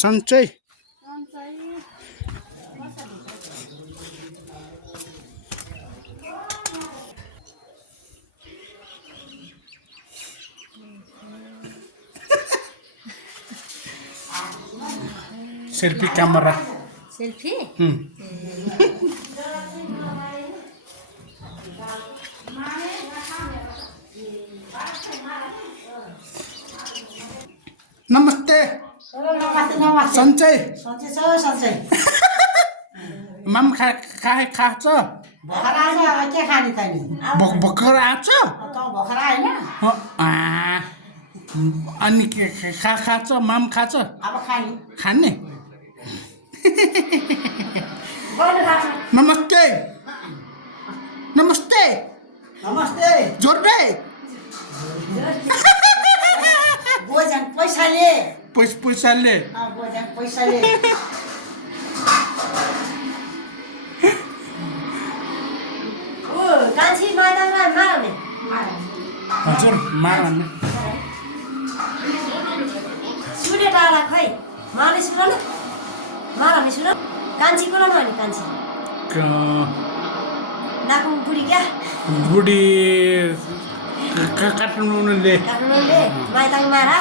सन्चै selfie camera selfie नमस्ते सन्चै माम खान्छ भर्खर आउँछ अनि खान्छ माम खान्छ खाने नमस्ते नमस्ते नमस्ते जोड्दै पैसाले पैसाले कान्छी मैदानमा मार्ने हजुर मार्ने सुने डाँडा खै मार्ने सुन न मार्ने सुन कान्छी को नि कान्छी नाकम बुढी क्या बुढी काठमाडौँले माइताङ मारा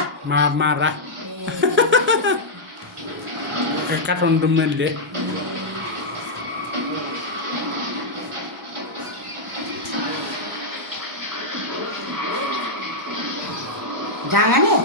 मारा काठमाडौँले ढाङ्गाने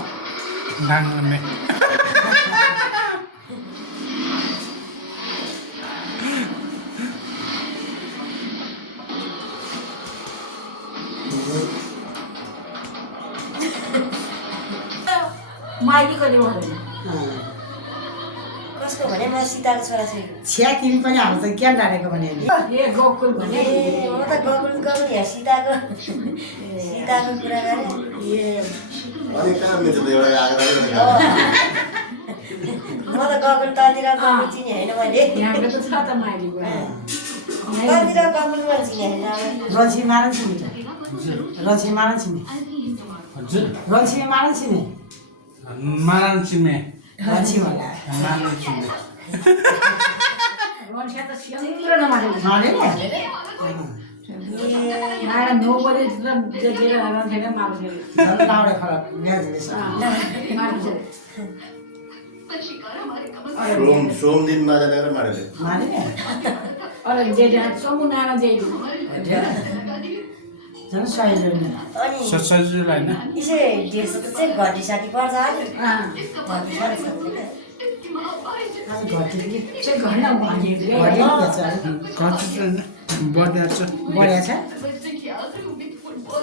माइली कहिले भन्दैन कसको भने म सीताको छोराछोरी छ्या तिमी पनि हाम्रो त ज्ञान डालेको भने ए गोकुल भने म त गोकुल या सीताको कुरा गरे म त गोकुल ततिर गोकुल चिने होइन मैले यहाँको त छ त माइलीको ततिर गोकुल मैले चिने होइन रन्सी मारन छिने रन्सी मारन छिने हजुर रन्सी मारन छिने मारन छिमे रन्सी होला मारन छिमे रन्सिया त सिन्द्र नमारेको मारे नि मारा नोबले जेर रन्सिया मार्छ झन् लाउडे खराब न्याजले सोम दिन मारेर मारेले मारे नि अरे जेठा समुनारा जेठा झन् सहिलो नि अनि सजिलो हैन यसो ढेसो त चाहिँ घटिसाथी पर्छ अलि आज घटी कि चाहिँ घर न भने घटी बेच्छ कति बढ्या छ बढ्या छ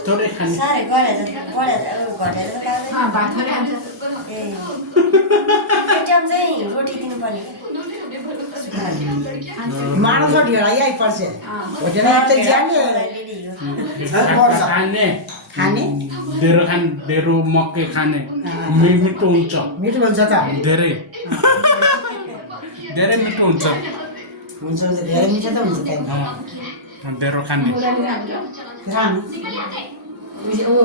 थोरै खाने साह्रै घटेर लाग्दैन भातले आन्छ ए आइटम चाहिँ रोटी दिनुपर्ने मानव छ ढेडा यही पर्छ होटेल त ज्याने खाने खाने धेरै मकै खाने मिठो हुन्छ मिठो हुन्छ त धेरै धेरै मिठो हुन्छ हुन्छ धेरै मिठो त हुन्छ त्यहाँ धेरै खाने राम ओ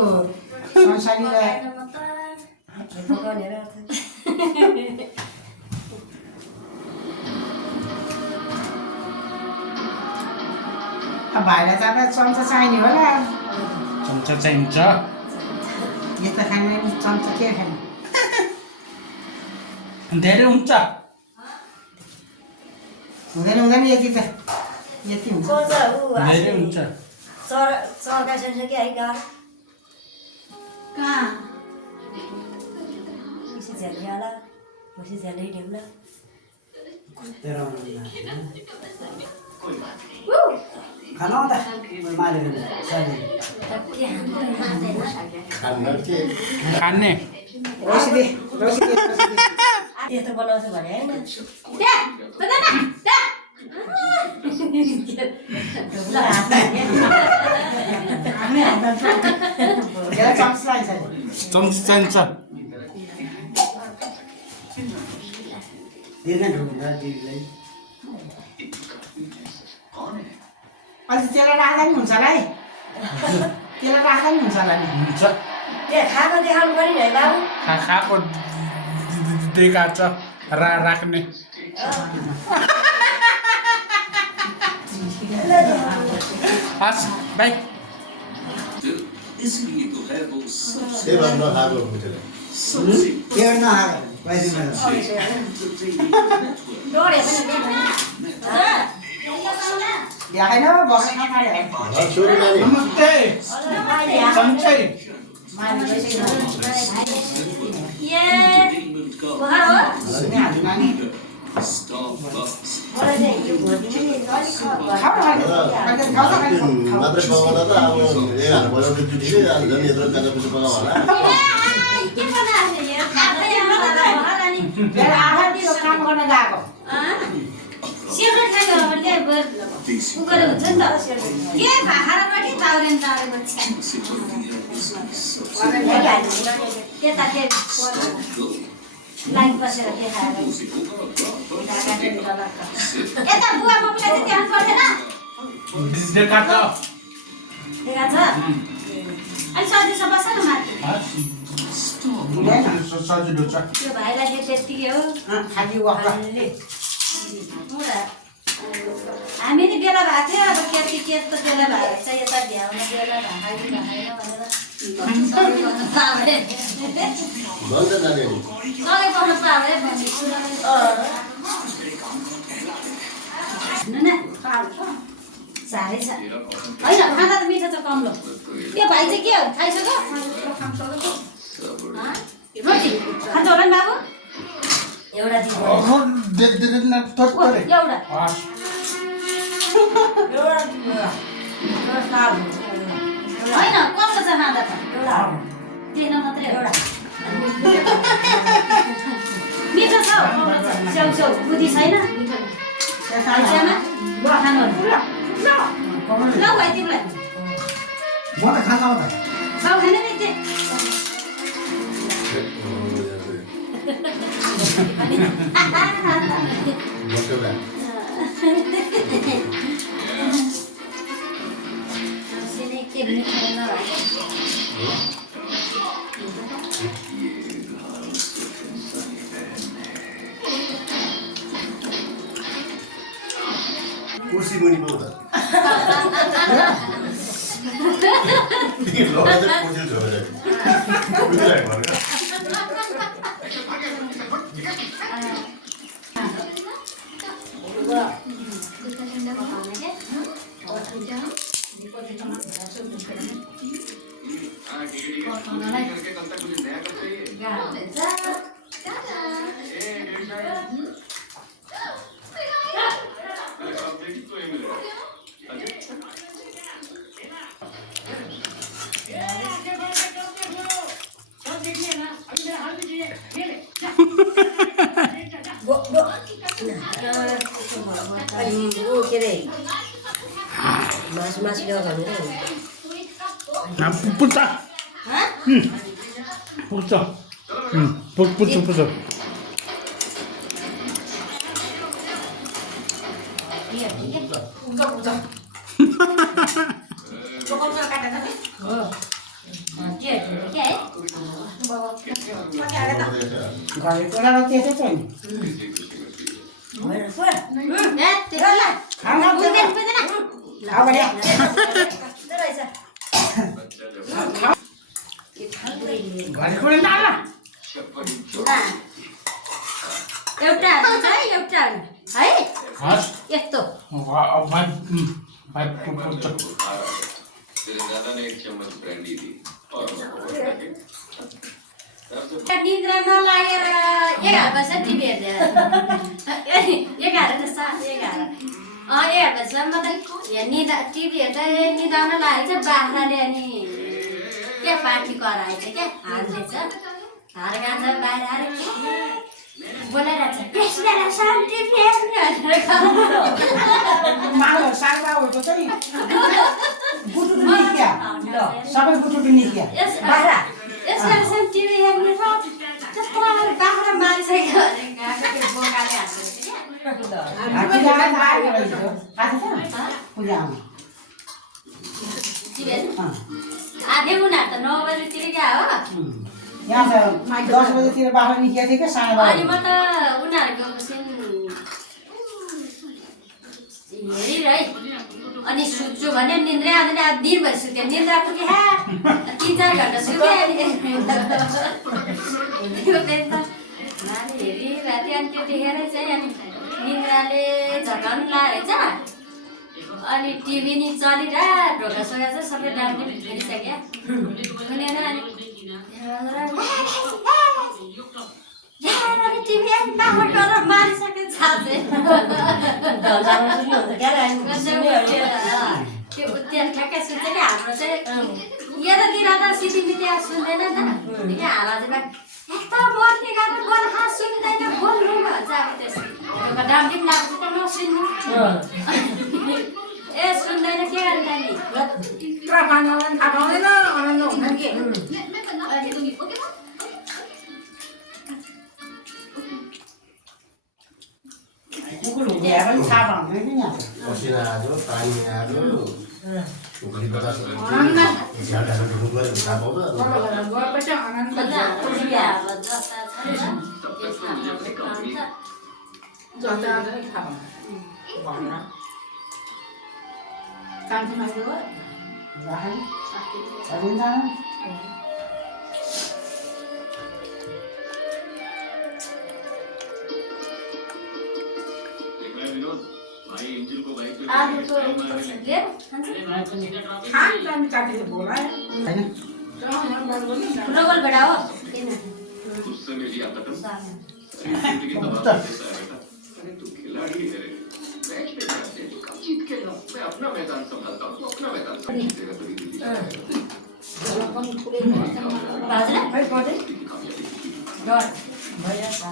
संसारीलाई भाइलाई त अब चम्चा चाहिने होला चम्चा चाहिन्छ यस्तो खाने भने चम्चा के खाने धेरै हुन्छ हुँदैन यति त यति हुन्छ धेरै हुन्छ चर्का छ कि है गाह्रो कहाँ खुसी झ्याल्ने होला खुसी झ्याल्ने ढिम्ला खानु त मारेर खाने रसिदे त्यस्तो बनाउँछ भने होइन चम्चा चाहिन्छ अनि त्यसलाई राख्दा पनि हुन्छ होला है त्यसलाई राख्दा पनि हुन्छ होला नि हुन्छ त्यहाँ खाएको देखाउनु पऱ्यो नि है बाबु खाएको देखाएको छ राख्ने हस् भाइ त्यही भएर नखाएको बुझेर केयर नआएको पैसा डोरे पनि देखाइन भर्खर खायो छोरी नानी नमस्ते सन्चै ये बहार हो नानी मात्रै पकाउँदा त अब 11 बजाउँदै जुठीले झन् यत्रो काँचो पिठो पकाउ होला के बनाउने यो खादै महारानी मेरो आधा दियो काम गर्न गएको सेब्रे खायो भने बर कुकर हुन्छ नि त के भाखारामा के ताउरेन ताउरे बच्चा त्यता के लाइन बसेर देखाएर यता बुवा मम्मीलाई चाहिँ ध्यान पर्दैन देखा त देखा छ अनि सजिलो बस्छ न माथि सजिलो छ त्यो भाइलाई चाहिँ त्यतिकै हो खाली वक्का हामी नि बेला भएको थियो अब के त बेला भएको छ यता भ्याउन बेला भएको भनेर भन्छ नानी सँगै बस्न पाए भन्ने साह्रै छ होइन खाँदा त मिठो छ कम्लो त्यो भाइ चाहिँ के हो खाइसक्यो रोटी खान्छ होला नि बाबु एउटा एउटा होइन कस्तो छ खाँदा त एउटा दिन मात्रै एउटा मिठो छ छेउ बुद्धि छैन खानु ल भाइ तिमीलाई म त खान आउँदा सब खाने नि त्यो बस्यो के पनि खाएन कुर्सी मुनि पाउँछ कुर्सी छोडेर के अरे मासु लगाउनु पुच्छ पुच्छ पुच्छ पुच्छ घरेको त्यसै छ नि एउटा हुन्छ है एउटा है यस्तो निद्रा नलागेर 11 बजे टिभी हेर्दै 11 बजीसम्म त टिभी हेर्दै निदाउन लागेको छ बाख्राले अनि के पार्टी गराएछ क्या हाल्दैछ हार गान्छ बाहिर आएर बोलाइरहेको छ त्यसलाई शान्ति फेर्ने मालो सागबाउहरूको चाहिँ गुटुटु निस्क्या सबै गुटुटु निस्क्या बाख्रा यसलाई शान्ति हेर्ने र त्यस्तो बाख्रा मारिसक्यो भने गएको त्यो बोकाले आधे उनीहरू त 9 बजीतिर गयो हो यहाँ 10 बजेतिर बाख्रा निस्किएको थियो क्या 12:30 अनि म त उनीहरूको हेरिरहे अनि सुत्छु भने निन्द्रै आउँदैन अब दिनभरि सुत्यो निन्द्रा पुग्यो 3-4 घन्टा सुत्यो नानी हेरिरहेको अनि त्यो देखेर चाहिँ अनि निन्द्राले झकाउनु लाएर अनि टिभी नि चलिरहेको ढोका सोका चाहिँ सबै डान्डी फेरिसक्यो सुनेर अनि टिभी मारिसक्यो त्यो ठ्याक्कै सुन्छ नि हाम्रो चाहिँ यतातिर त सिटिमिटी सुन्दैन त हाला चाहिँ एकदम बर्ने गरेर बर्खा सुन्दैन बोल्नु भन्छ अब त्यसको डान्डी पनि लाग्छ त नसुन्नु ए सुन्दैन के गर्ने नानी पुरा पानी आउँदैन थाहा पाउँदैन आनन्द हुँदैन के कुकुर हुँदै पनि थाहा पाउँदैन नि यहाँ पसिना आयो पानी आयो उखली बतास आनन्द झ्यालहरू ढुङ्गो गरेर थाहा पाउँछ गएपछि आनन्द जस्ता छ जता आएर थाहा पाउँछ कान्छी मान्छे हो आलुको खान काटेर बोलायो होइन ठुलो गोलबाट हो उससे मेरी आदत तू खिलाड़ी है मैच में जाते तो कब जीत के लो मैं अपना मैदान संभालता हूँ अपना मैदान संभालता बाजरा खै पढे डर भइरहेछ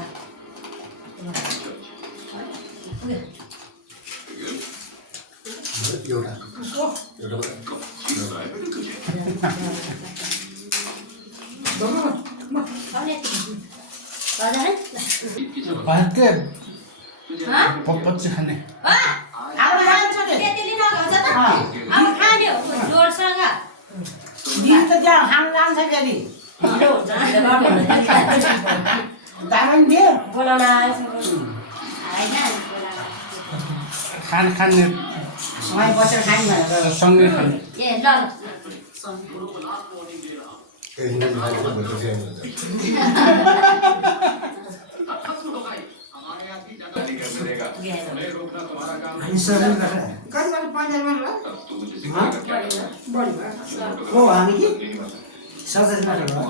एउटा भाते हाँ? पप्पची खाने त्यतिले नखान्छ त अब खाने हो जोडसँग दिन त त्यहाँ खान जान्छ फेरि दाम दियो बोलाउन आएछ होइन खाने सँगै बसेर खाने भनेर सँगै खाने ए ल हामी सबै कति कति 50 हो हो हामी कि 70 हो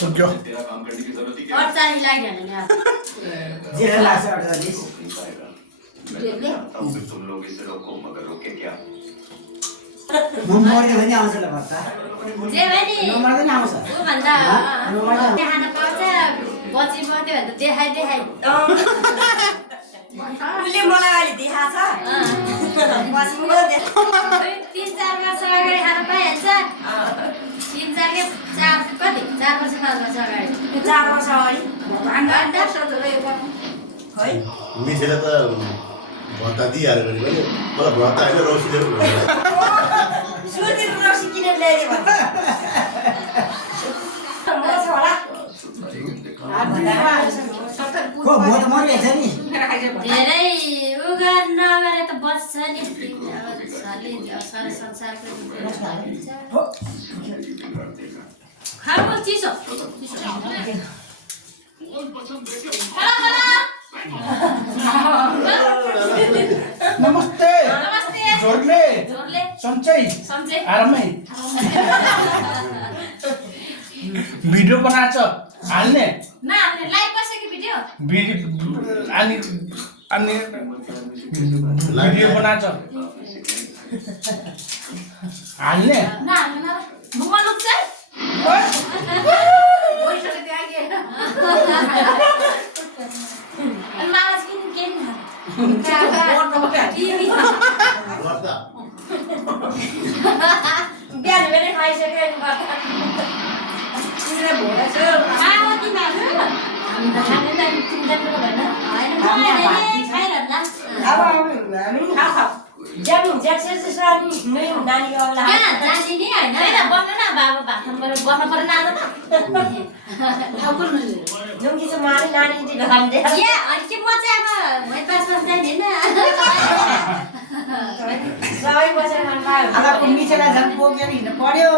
सक्यो 48 लाग्यो नि जे लाग्छ 48 तुम लोग इसे रोको मगर रोके क्या म मर्यो भने आउँछ ल भत्ता जे भने नमर्दैन आउँछ उ भन्दा खान पाउँछ बची बत्यो भने त देखाइ उसले मलाई अहिले देखाएको छ पछि म 3-4 वर्ष अगाडि खान पाइहाल्छ 3-4 के 4 कति 4 वर्ष 5 वर्ष अगाडि 4 वर्ष अगाडि है मिठेले त भत्ता दिइहाल्यो भने पनि मलाई भत्ता होइन रौसीले पनि सुतिर रक्सी किनेर ल्याइदियो भन्छ म छ होला को म त मरिहाल्छ नि धेरै उ गर्न नगरे त बच्छ नि अब सारा संसारको खानु चिसो नमस्ते जोरले सन्चै आरामै भिडियो बनाछ हाल्ने ना हामीले लाइभ बसेको भिडियो अनि भिडियो बनाछ हाल्ने ना हाल्नु घुम्न लुक्छ अनि मालास किन के नि भत्ता बिहान बेलै खाइसक्यो खाइरहन्छ अब हामी खाऊ ज्यामी ज्याक्सेर चाहिँ नै नानी अल्ला कहाँ जाँदिने होइन होइन बन्नु न बाबा भाषण गरेर बस्नु पर्यो नानु लुङ्गी चाहिँ मारे नानी ढाल्दै अनि के म चाहिँ अब पास जाँदैन सबै बसेर खानु पायो आमाको मिठोलाई झन् बोकेर हिँड्नु पर्यो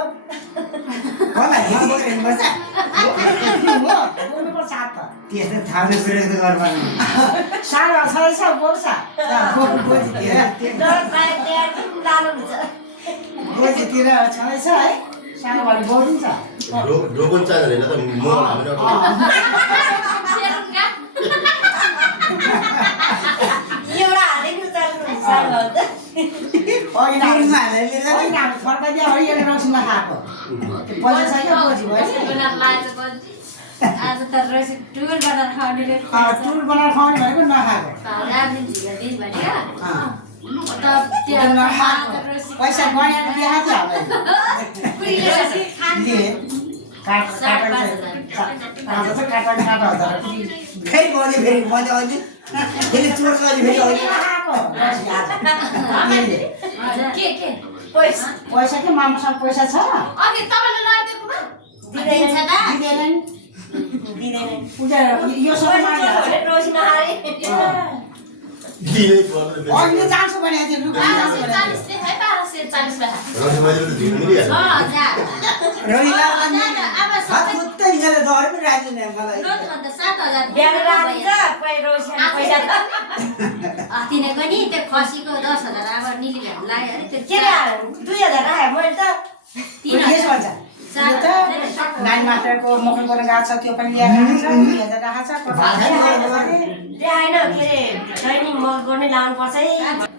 होला बोकेर हिँड्नुपर्छ बोक्नुपर्छ हात त त्यस्तो थाहा कुरो त गर्नु सानो छ बोक्छ डर पाए लानु हुन्छ गोजीतिर छँदैछ है सानो भने बोकिन्छ ढोकन चाहिँदैन त म हाम्रो एउटा हालेको चाल्नु सानो त फर्काइदियो है यसले रक्सीमा खाएको पैसा छ क्या बोजी भयो आज त रसी टुल बनाएर खाउने टुल बनाएर खुवाउने भनेको नखाएको पैसा गनेर देखाएको थियो हामीले फेरि मैले फेरि चोर गरी फेरि पैसा के मामासँग पैसा छ अघि तपाईँले लडिदिएकोमा दिँदैन यो सबै रोसी नहारे दिनै पर्दैन अघि जान्छु भनेको थियो लुगा जान्छु भनेको 1240 देखाए 1240 भए रसी मैले त झिक मिलिहाल्छ रोइला अब सबै खुट्टै हिँडेर डर पनि राख्दैन मलाई अन्त 7000 बिहान राखिन्छ पैसा पैसा अस्ति नै पनि त्यो खसीको 10000 अब निली भेट लाग्यो अरे त्यो के रे 2000 राखे मैले त यसो भन्छ यो त नानी मात्रको मकन गर्न गएको छ त्यो पनि ल्याएर राखेको छ 2000 राखेको छ होइन के रे ट्रेनिङ म गर्नै लाउनुपर्छ है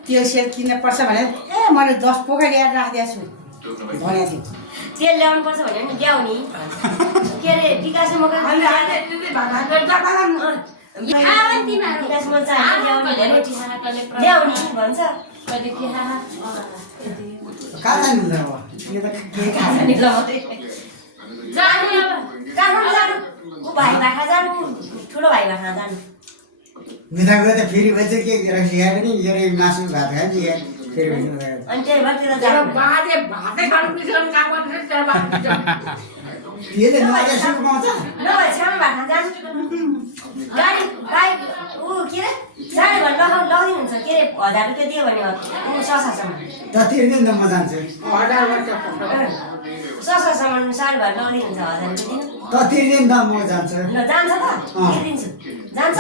त्यो सेल किन्न पर्छ भने ए मैले 10 पोखा ल्याएर राखिदिएको छु भनेको थियो तेल ल्याउनुपर्छ भने नि ल्याउने के रे विकास मकै विकास मल चाहिँ ल्याउने भन्छ कहिले के कहाँ जानु अब यो त के कहाँ जानु जाने अब काठमाडौँ जानु ऊ भाइ भाखा जानु ठुलो भाइ भाखा जानु मिठा गयो त फेरि भन्छ के सिकायो पनि यो मासु भात खान्छ फेरि भन्छ अनि त्यही भएरतिर जानु बाजे भातै खानु बिर्सनु काम गर्नु त्यहाँ बात त्यसले नयाँ सुरु पाउँछ नभए छेउमा भाखा जान्छ गाडी गाई ऊ के रे जाने भने लगाइदिनुहुन्छ के रे 1000 रुपियाँ दियो भने ऊ ससासम्म त तिर्दैन त म जान्छु ससासम्म साढे भएर लगाइदिनुहुन्छ 1000 रुपियाँ दिनु त तिर्दैन त म जान्छु ल जान्छ त दिन्छु जान्छ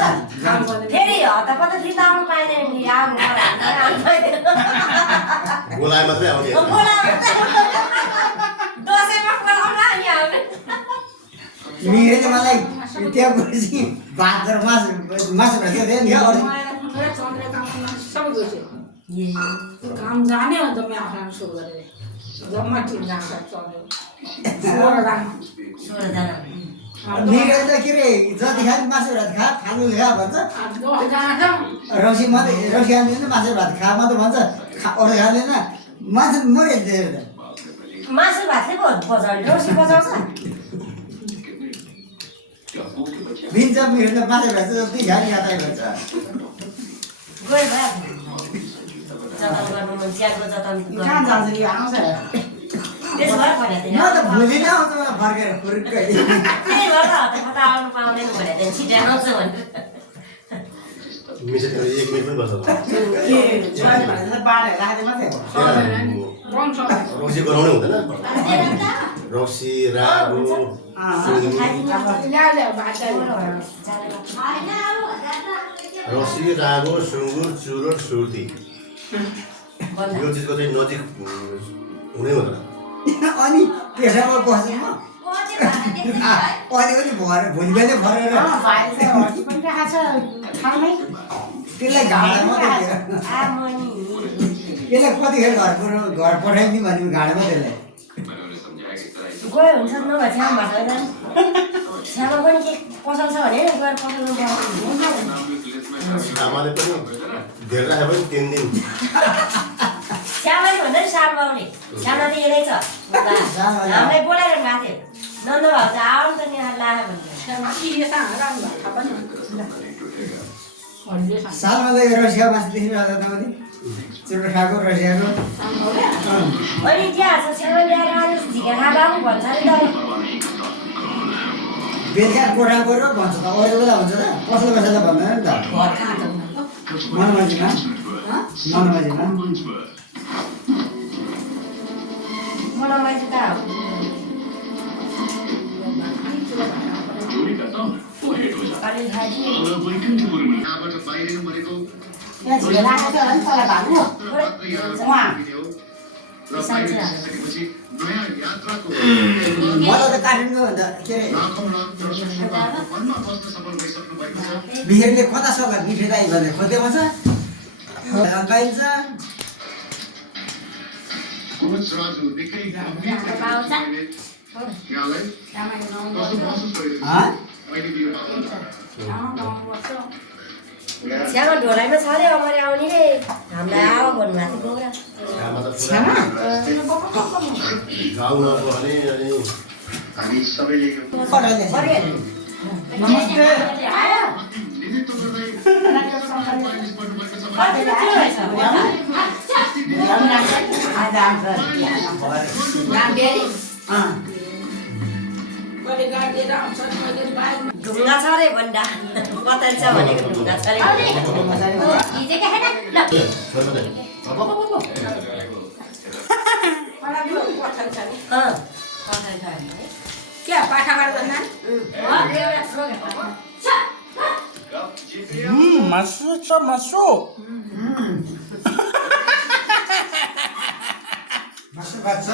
फेरि हतापत फिर्ता आउनु पाइँदैन नि आउनु पाइँदैन बोलाए मात्रै आउने दसैँमा बोलाउला नि हामी मिरे त मलाई त्यहाँ गएपछि भात र मासु भात थियो नि अरू काम जाने हो त मैं आफ्नो सुरु गरेँ जम्मा टिम जान्छ चल्यो 16 जना मिरे त के रे जति खाने मासु भात खानु खा भन्छ 10 जना छौँ रक्सी मात्रै रक्सी खाँदैन मासु भात खा मात्रै भन्छ अरू खाँदैन मासु मरे त मासु भातले पो बजाउने रोसी बजाउँछ दिन्छ मिरे त मासु भात जति खाने खाँदै भन्छ गयो भयो जतन गर्नु मन ज्यानको जतन कहाँ जान्छ यो आउँछ त्यसो भएर भनेको म त भोलि नै आउँछु मलाई फर्केर फुरुक्कै त्यही भएर हतापता आउनु पाउँदैन भनेको थिएँ छिटो आउँछ भने मिसे 1 मिनेट पनि बस्छ बाँडेर राखेको मात्रै हो रक्सी बनाउनै हुँदैन रक्सी रागो रक्सी रागो सुँगुर चुरोट सुर्ती यो चिजको चाहिँ नजिक हुनै हुँदैन अनि पेसामा बस्छु म अहिले पनि भएर भोलि बिहानै फरेर भाइले चाहिँ हर्दी पनि राखेको छ ठाउँमै त्यसलाई घाँडा मात्रै दिएर त्यसलाई कतिखेर घर पठाइदिउँ भने घाँडामा त्यसलाई गयो हुन्छ नभए छ्यामा भएको छैन छ्यामा पनि के पसल छ भने गएर पठाउनु पर्छ आमाले पनि धेरै राखे पनि 3 दिन छ्यामा नि भन्दा नि सानो बाउले छ्यामा त यही छ हामीलाई बोलाएर गएको थियो नन्द भाउ त आउनु त नि लायो भने सालमा त रसिया मासु देखिरहेको छ तपाईँले चुरो खाएको रसियाको अनि त्यहाँ छ छेउमा ल्याएर आज झिका खाँदा पनि भन्छ नि त बेलुका कोठा गएर भन्छ त अरू बेला भन्छ त पसल बसेर भन्दैन नि त घर कहाँ त उनीहरूको? मनमजीमा मनमजीमा मलाई मान्छे त चोरी करता हूँ वो हिट हो जाता अलि खाइदिने है वैकुण्ठपुर में यहाँबाट बाहिर मरेको त्यहाँ झिल राखेको थियो होला नि तल भाग्नु उहाँ र बाहिर निस्किसकेपछि नयाँ यात्राको मलाई त काठमाडौँ भन्दा के अरे लाखौँ लाख दर्शकहरूमा मनमा बस्न सफल भइसक्नु भएको छ बिहेरले कता सल्लाह मिठे दाई भनेर खोज्दै भन्छ पाइन्छ कोच राजु निकै गम्भीर पाउँछ यहाँलाई कस्तो महसुस गरिरहेको छ अहिले बिहे भएको छ्यामा ढोलाइमा छ अरे अमरे आउने रे हामीलाई आऊ भन्नुभएको थियो गौरा छ्यामा त पुरा गाउँ नगयो भने अनि हामी सबैले यो नमस्ते नेतृत्व गर्दै मानिस बन्नुभएको छ भने आज आउँछ कहिले गाडिएर आउँछ कहिले बाइक ढुङ्गा छ अरे भन्दा बताइन्छ भनेको ढुङ्गा छ अरे हिजोकै होइन ल छोड्नु दे। पठाउँछ नि बताइन्छ अरे के पाठाबाट भन्दा मासु छ मासु मासु भात छ